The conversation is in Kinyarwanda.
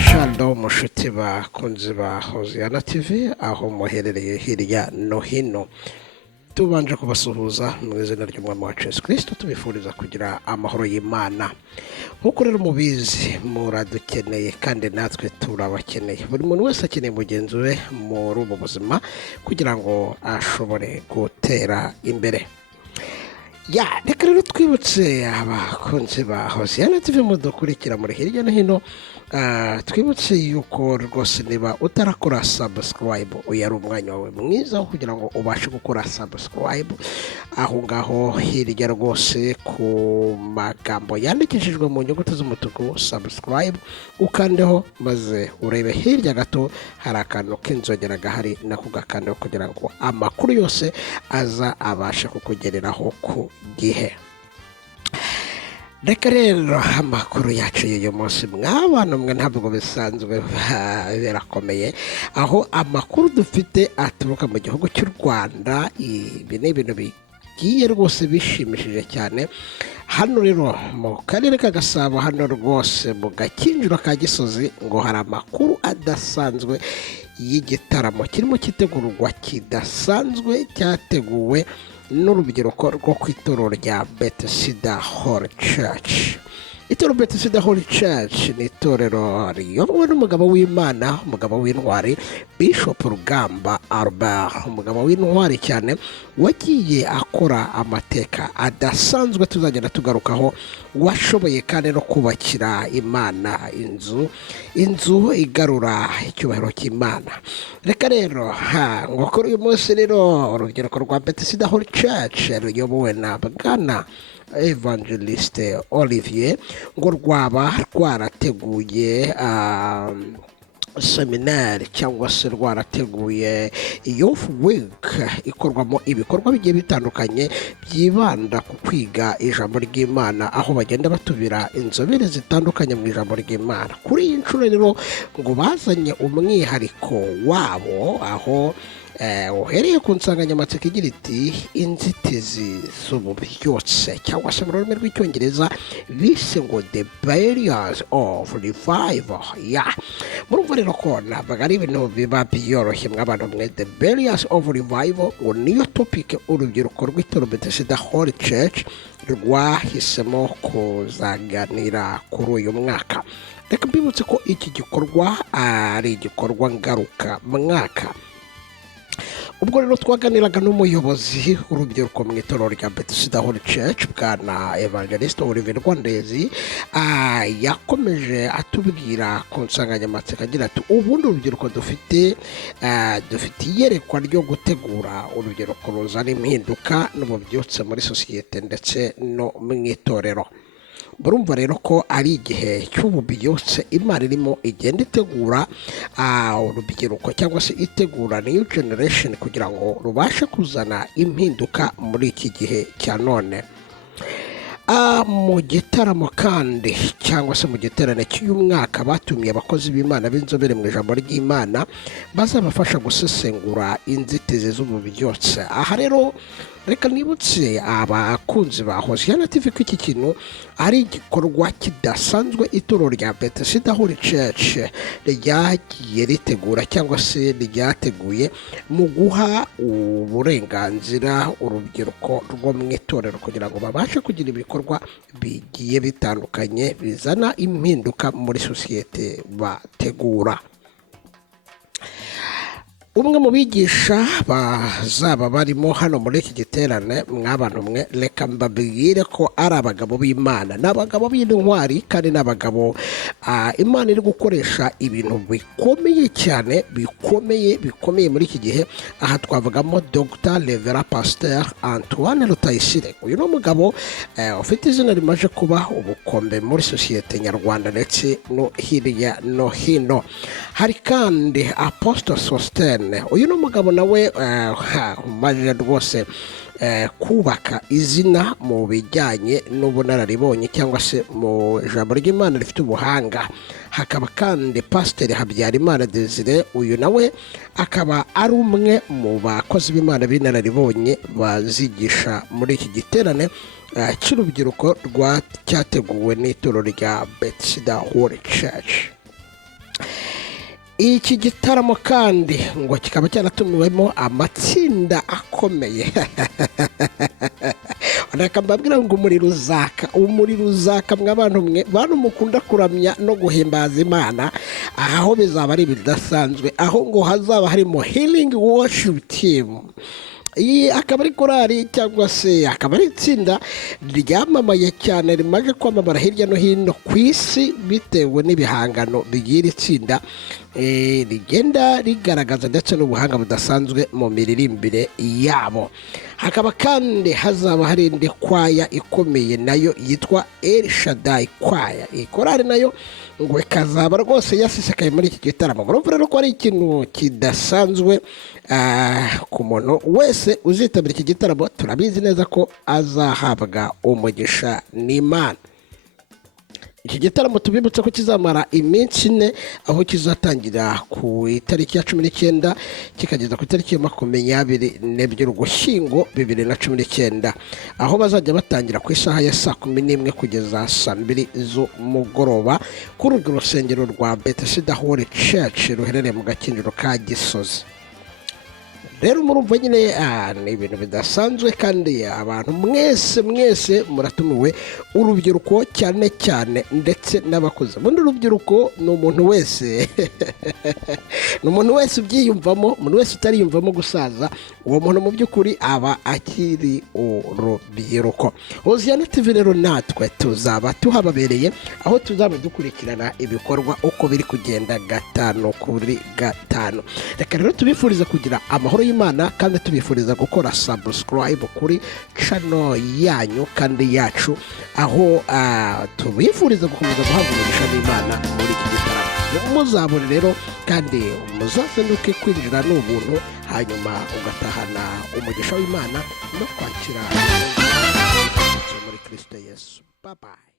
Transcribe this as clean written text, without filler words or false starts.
Shalom mushuti bakunzi ba Hoziyana TV aho muherereye hirya no hino, tubanje kubasuhuza mu izina ry'umwami wacu Yesu Kristo, tubifuriza kugira amahoro y'Imana. Nk'uko rero mubizi muradukeneye kandi natwe turabakeneye, buri muntu wese akeneye mugenzi we muri ubu buzima kugira ngo ashobore gutera imbere. Reka rero twibutse abakunzi ba Hoziyana TV mudukurikira muri hirya no hino, twibutse yuko rwose niba utarakora subscribe uyu ari umwanya wawe mwiza kugira ngo ubashe gukora subscribe aho ngaho hirya rwose ku magambo yandikishijwe mu nyuguti z'umutuku subscribe, ukandeho maze urebe hirya gato hari akantu k'inzogera gahari, nako gakandeho kugira ngo amakuru yose aza abashe kukugereraho ku gihe. Reka rero amakuru yacu y'uyu munsi mw'abantu mwe ntabwo bisanzwe birakomeye, aho amakuru dufite aturuka mu gihugu cy'u Rwanda. Ibi ni ibintu bigiye rwose bishimishije cyane. Hano rero mu karere ka Gasabo, hano rwose mu Gakinjiro ka Gisozi, ngo hari amakuru adasanzwe y'igitaramo kirimo kitegurwa kidasanzwe, cyateguwe n'urubyiruko rwo ku itorero rya Bethesda Holy Church. Itorero Bethesda Holy Church ni itorero riyobowe n'umugabo w'Imana, umugabo w'intwari, Bishop Rugamba Albert, umugabo w'intwari cyane wagiye akora amateka adasanzwe tuzagenda tugarukaho, washoboye kandi no kubakira Imana inzu igarura icyubahiro cy'Imana. Reka rero ngo kuri uyu munsi rero urubyiruko rwa Bethesda Holy Church ruyobowe na Bwana Evangeliste Olivier ngo rwaba rwarateguye seminari cyangwa se rwarateguye Youth Week ikorwamo ibikorwa bigiye bitandukanye byibanda ku kwiga ijambo ry'Imana, aho bagenda batubira inzobere zitandukanye mu ijambo ry'Imana. Kuri iyi nshuro rero ngo bazanye umwihariko wabo, aho uhereye ku nsanganyamatsiko igira iti inzitizi z'ububyutse, cyangwa se mu rurimi rw'icyongereza bise ngo the barriers of revival. Murumva rero ko ntabwo ari ibintu biba byoroshye mw'abantu mwe. The barriers of revival ngo niyo topic urubyiruko rw'itorero Bethesda Holy Church rwahisemo kuzaganira kuri uyu mwaka. Reka mbibutse ko iki gikorwa ari igikorwa ngaruka mwaka. Ubwo rero twaganiraga n'umuyobozi w'urubyiruko mu itorero rya Bethesda Holy Church, Bwana Evangeliste Olivier Rwandezi, yakomeje atubwira ku nsanganyamatsiko agira ati ubundi urubyiruko dufite iyerekwa ryo gutegura urubyiruko ruzana impinduka n'ububyutse muri sosiyete ndetse no mu itorero. Murumva rero ko ari igihe cy'ububyutse Imana irimo igenda itegura urubyiruko, cyangwa se itegura new generation kugira ngo rubashe kuzana impinduka muri iki gihe cya none. Mu gitaramo kandi, cyangwa se mu giterane cy'uyu mwaka, batumiye abakozi b'Imana b'inzobere mu ijambo ry'Imana bazabafasha gusesengura inzitizi z'ububyutse. Aha rero reka nibutse abakunzi ba Hoziyana TV ko iki kintu ari igikorwa kidasanzwe itorero rya Bethesda Holy Church ryagiye ritegura, cyangwa se ryateguye mu guha uburenganzira urubyiruko rwo mu itorero kugira ngo babashe kugira ibikorwa bigiye bitandukanye bizana impinduka muri sosiyete bategura. Umwe mu bigisha bazaba barimo hano muri iki giterane mw'abantu mwe, reka mbabwire ko ari abagabo b'Imana, n'abagabo b'intwari, kandi n'abagabo Imana iri gukoresha ibintu bikomeye cyane, bikomeye muri iki gihe. Aha twavugamo Dr. Rev. Pasteur Antoine Rutayisire. Uyu ni umugabo ufite izina rimaze kuba ubukombe muri sosiyete nyarwanda ndetse no hirya no hino. Hari kandi Apostle Sostene. Uyu ni umugabo nawe umaze rwose kubaka izina mu bijyanye n'ubunararibonye cyangwa se mu ijambo ry'Imana rifite ubuhanga. Hakaba kandi Pasiteri Habyarimana Desire, uyu nawe akaba ari umwe mu bakozi b'Imana b'inararibonye bazigisha muri iki giterane cy'urubyiruko cyateguwe n'itorero rya Bethesda Holy Church. Iki gitaramo kandi ngo kikaba cyaratumiwemo amatsinda akomeye. Reka mbabwira ngo umuriro uzaka mw'abantu mwe bantu mukunda kuramya no guhimbaza Imana, aho bizaba ari bidasanzwe, aho ngo hazaba harimo Healing Worship Team. Iyi akaba ari korali cyangwa se akaba ari itsinda ryamamaye cyane, rimaze kwamamara hirya no hino ku isi bitewe n'ibihangano by'iri tsinda rigenda rigaragaza ndetse n'ubuhanga budasanzwe mu miririmbire yabo. Hakaba kandi hazaba hari indi kwaya ikomeye nayo yitwa El Shaddai kwaya. Iyi korali nayo ngo ikazaba rwose yasisekaye muri iki gitaramo. Murumva rero ko ari ikintu kidasanzwe ku muntu wese uzitabira iki gitaramo. Turabizi neza ko azahabwa umugisha n'Imana. Iki gitaramo tubibutse ko kizamara iminsi 4, aho kizatangira ku itariki ya 19 kikageza ku itariki ya 22 Ugushyingo 2019, aho bazajya batangira ku isaha ya saa 11 kugeza saa 2 z'umugoroba kuri urwo rusengero rwa Bethesda Holy Church ruherereye mu Gakinjiro ka Gisozi. Rero murumva nyine ni ibintu bidasanzwe, kandi abantu mwese muratumiwe, urubyiruko cyane cyane ndetse n'abakuze. Ubundi urubyiruko ni umuntu wese ubyiyumvamo, umuntu wese utariyumvamo gusaza, uwo muntu mu by'ukuri aba akiri urubyiruko. Hoziyana TV rero natwe tuzaba tuhababereye, aho tuzaba dukurikirana ibikorwa uko biri kugenda 5 kuri 5. Reka rero tubifuriza kugira amahoro y'Imana, kandi tubifuriza gukora subscribe kuri channel yanyu kandi yacu, aho tubifuriza gukomeza guhabwa umugisha n'Imana muri iki gitaramo. Muzabone rero kandi muzazenduke kwinjira n'ubuntu, hanyuma ugatahana umugisha w'Imana no kwakira muri Kristo Yesu. Bye bye.